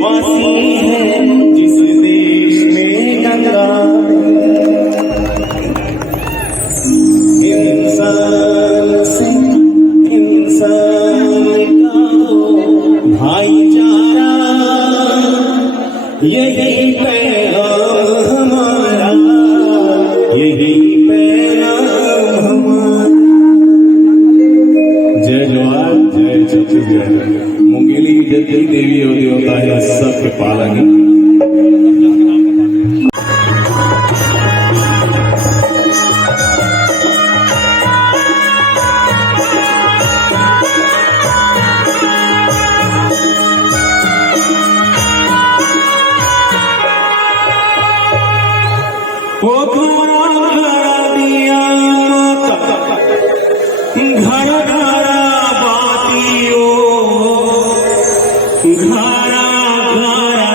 वासी है जिस देश में गंगा इंसान से इंसान का हो भाईचारा, यही पैगाम हमारा, यही पैगाम हमारा। जय जवान जय छत्तीसगढ़। मुंगेली जितनी देवी और देवता है सबके पालन। घर घर बातियो, घरा घरा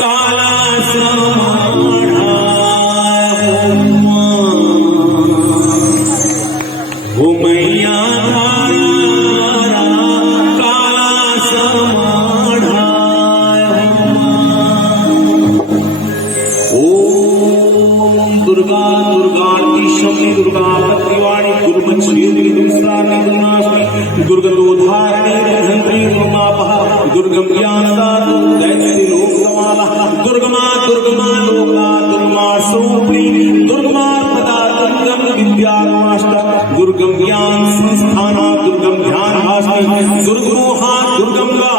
काला समाढ़ा हो मैया, घरा काला समाढ़ा। ओम दुर्गा दुर्गा शक्ति दुर्गा भद्रवाणी दुर्गमश्री दुर्गाणी दुर्गलोधारिणी धन्त्री दुर्गापह दुर्गम ज्ञानदातु दैत्य लोकमाला दुर्गमा दुर्गमा लोका दुर्गमा स्वरूपिणी दुर्गमा पदा दुर्गम विद्यावाष्ट दुर्गम ज्ञान संस्थाना दुर्गम ध्यान भाषणी दुर्गमोहा दुर्गंगा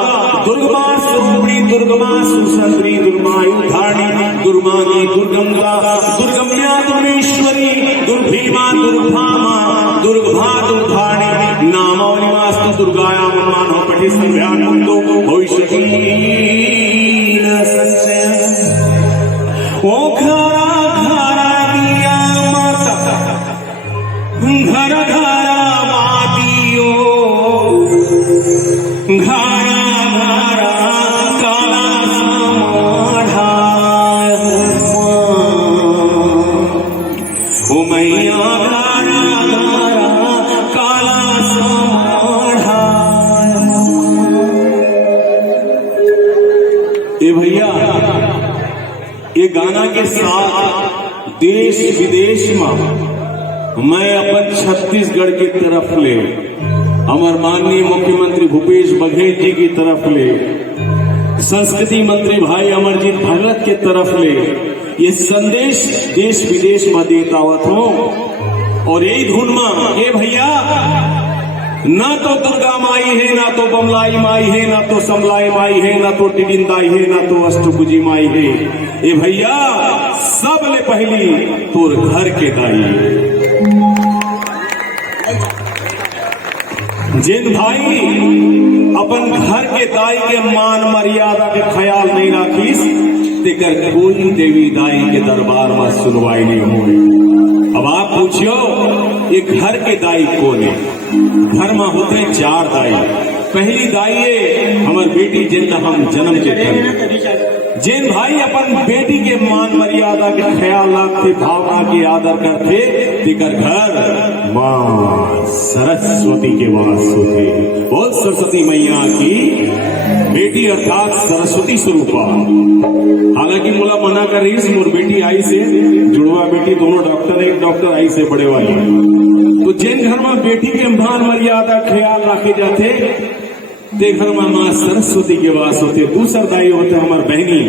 दुर्गमा स्वरूपिणी दुर्गमा सुसंत्री दुर्गायुधारिणी दुर्गानी दुर्गंगा दुर्गम्या दुर्गेश्वरी दुर्भीमा दुर्भामा दुर्भा दुर्धारिणी नामोनिवास्तु दुर्गाया मानो पठि संध्यानंदो भविष्यति न संशय। ओ घरा घरा दिया माता, घर घरा बातियो, घरा घरा काला समाढ़ा हो मैया, घरा घरा काला समाढ़ा। ए भैया, ये गाना के साथ देश विदेश में मैं अपन छत्तीसगढ़ की तरफ ले, हमारे माननीय मुख्यमंत्री भूपेश बघेल जी की तरफ ले, संस्कृति मंत्री भाई अमरजीत भगत के तरफ ले ये संदेश देश विदेश में देता हूं। और यही धुन में ये भैया, ना तो दुर्गा माई है, ना तो बमलाई माई है, ना तो समलाई माई है, ना तो टिडिंदाई है, ना तो अष्टभुजी माई है। ये भैया सब ले पहली तोर घर के दाई। जिन भाई अपन घर के दाई के मान मर्यादा के ख्याल नहीं राखीस, तेकर कोई देवी दाई के दरबार में सुनवाई नहीं हुई। अब आप पूछियो ये घर के दाई कौन है? घर में होते चार दाई। पहली दाई है हमार बेटी जिनका हम जन्म के थे। जिन भाई अपन बेटी के मान मर्यादा के ख्याल रखते, भावना के आदर करते, तेकर घर माँ सरस्वती के वास होते। बोल सरस्वती मैया की बेटी अर्थात सरस्वती स्वरूपा। हालांकि मुला मना कर रही मोर बेटी आई से जुड़वा बेटी दोनों डॉक्टर, एक डॉक्टर आई से बड़े वाली। तो जिन घर में बेटी के मान मर्यादा ख्याल रखे जाते, ते घर में माँ सरस्वती के वास होते। दूसर दाई होते हमार बहनी,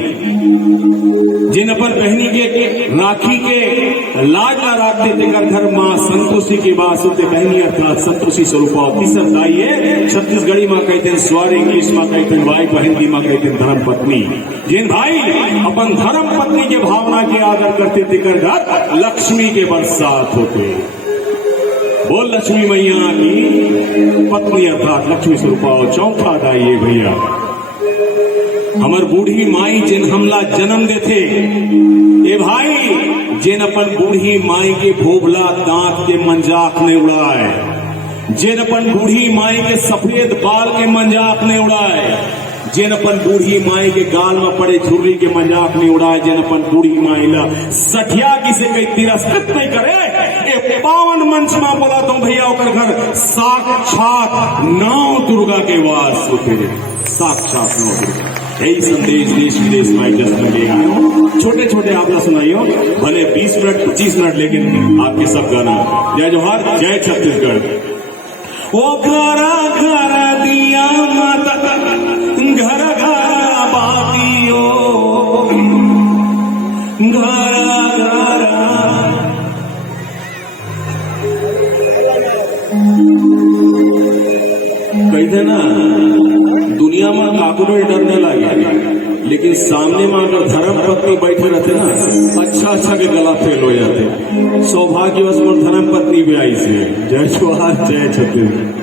जिन अपन बहनी के राखी के लाज ना रखते, तेकर घर माँ संतोषी के वास होते। बहनी अर्थात संतोषी स्वरूपा। तीसर दाई है छत्तीसगढ़ी माँ कहते हैं स्वर, इंग्लिश माँ कहते हैं भाई, बहन की माँ कहते हैं धर्म पत्नी। जिन भाई अपन धर्म पत्नी के भावना के आदर करते, तेकर घर लक्ष्मी के बरसात होते। बोल लक्ष्मी मैया की पत्नी अर्थात लक्ष्मी स्वरूपा। चौथा दाई है भैया हमार बूढ़ी माई जिन हमला जन्म देते। ए भाई जिन अपन बूढ़ी माई के भोबला दांत के मंजाक ने उड़ाए, जिन अपन बूढ़ी माई के सफेद बाल के मंजाक ने उड़ाए, जिन अपन बूढ़ी माई के गाल में पड़े झुर्री के मजाक नहीं उड़ाए, जिन अपन बूढ़ी माई ला सठिया किसे कई तिरस्कृत नहीं करे, ए पावन मंच में बोला तो भैया ओकर घर साक्षात नौ दुर्गा के वास होते। साक्षात नौ दुर्गा। यही संदेश देश विदेश में ले आए हो। छोटे छोटे आपका सुनाइयो, भले 20 मिनट 25 मिनट, लेकिन आपके सब गाना। जय जोहार, जय छत्तीसगढ़। ओ घरा घर दिया माता, घर घर बातियो, घर घर कहते ना, दुनिया में काकरो डरने लगे, लेकिन सामने में अगर धर्म पत्नी बैठे रहते ना, अच्छा के गला फेल हो जाते। सौभाग्यवश और धर्म पत्नी भी आई से। जय जोहार, जय छत्तीसगढ़।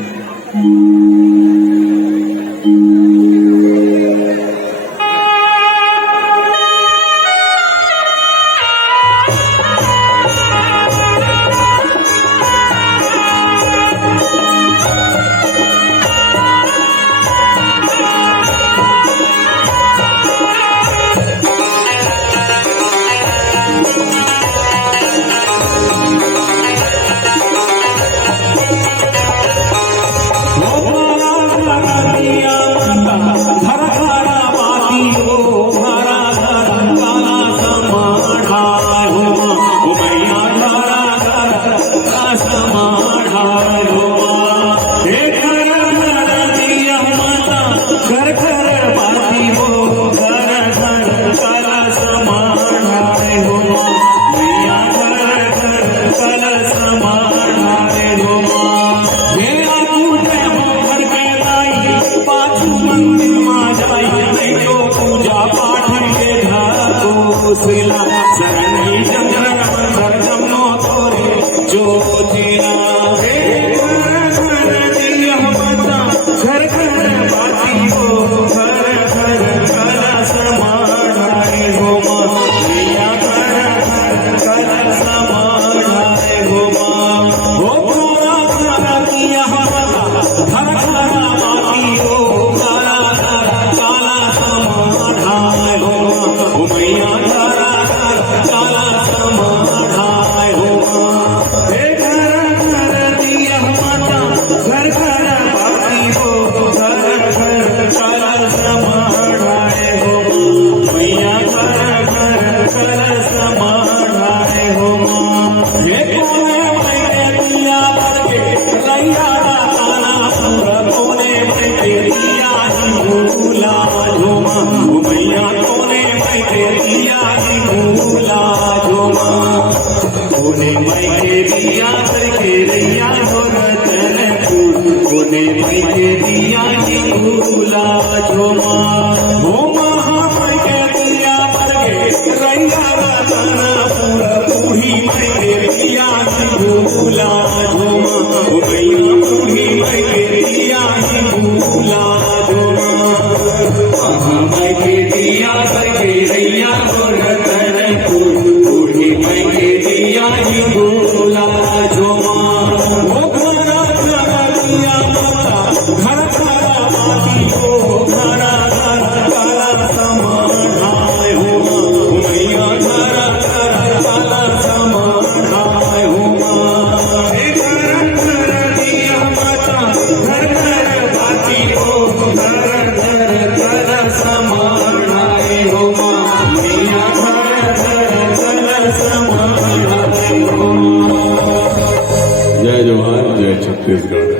जय जोहार, जय छत्तीसगढ़।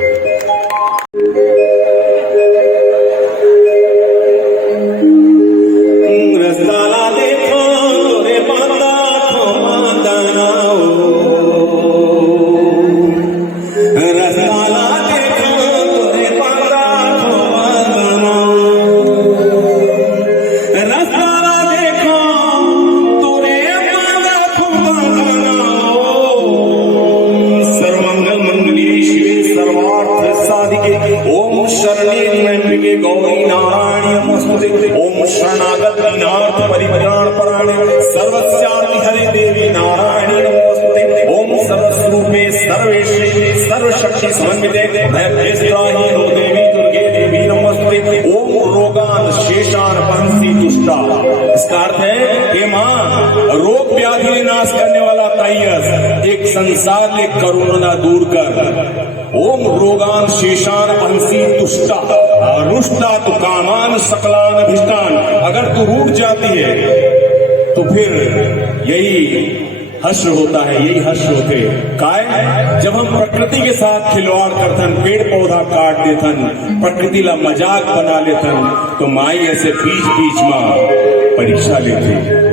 गौरी नारायण नमोस्तुते। ओम शरणागत दीनार्थ परित्राण परायणे सर्वस्यार्ति हरे देवी नारायणी नमोस्तुते। ओम सर्वस्वरूपे सर्वेशे सर्वशक्ति समन्विते भयभीत्राहि नो देवी दुर्गे देवी नमोस्तुते। ओम रोगान शेषान पंसी दुष्टा। इसका अर्थ है कि मां रोग व्याधि ने नाश करने वाला तैयस एक संसार ले करुणा दूर कर। ओम रोगान शेषान पंसी दुष्टा। और रुष्टा तो कामान सकलान अभिष्टान, अगर तू रूठ जाती है तो फिर यही हश्र होता है, यही हश्र होते काय जब हम प्रकृति के साथ खिलवाड़ करथन, पेड़ पौधा काट देथन, प्रकृति ला मजाक बना लेथन, तो माई ऐसे बीच बीच में परीक्षा लेते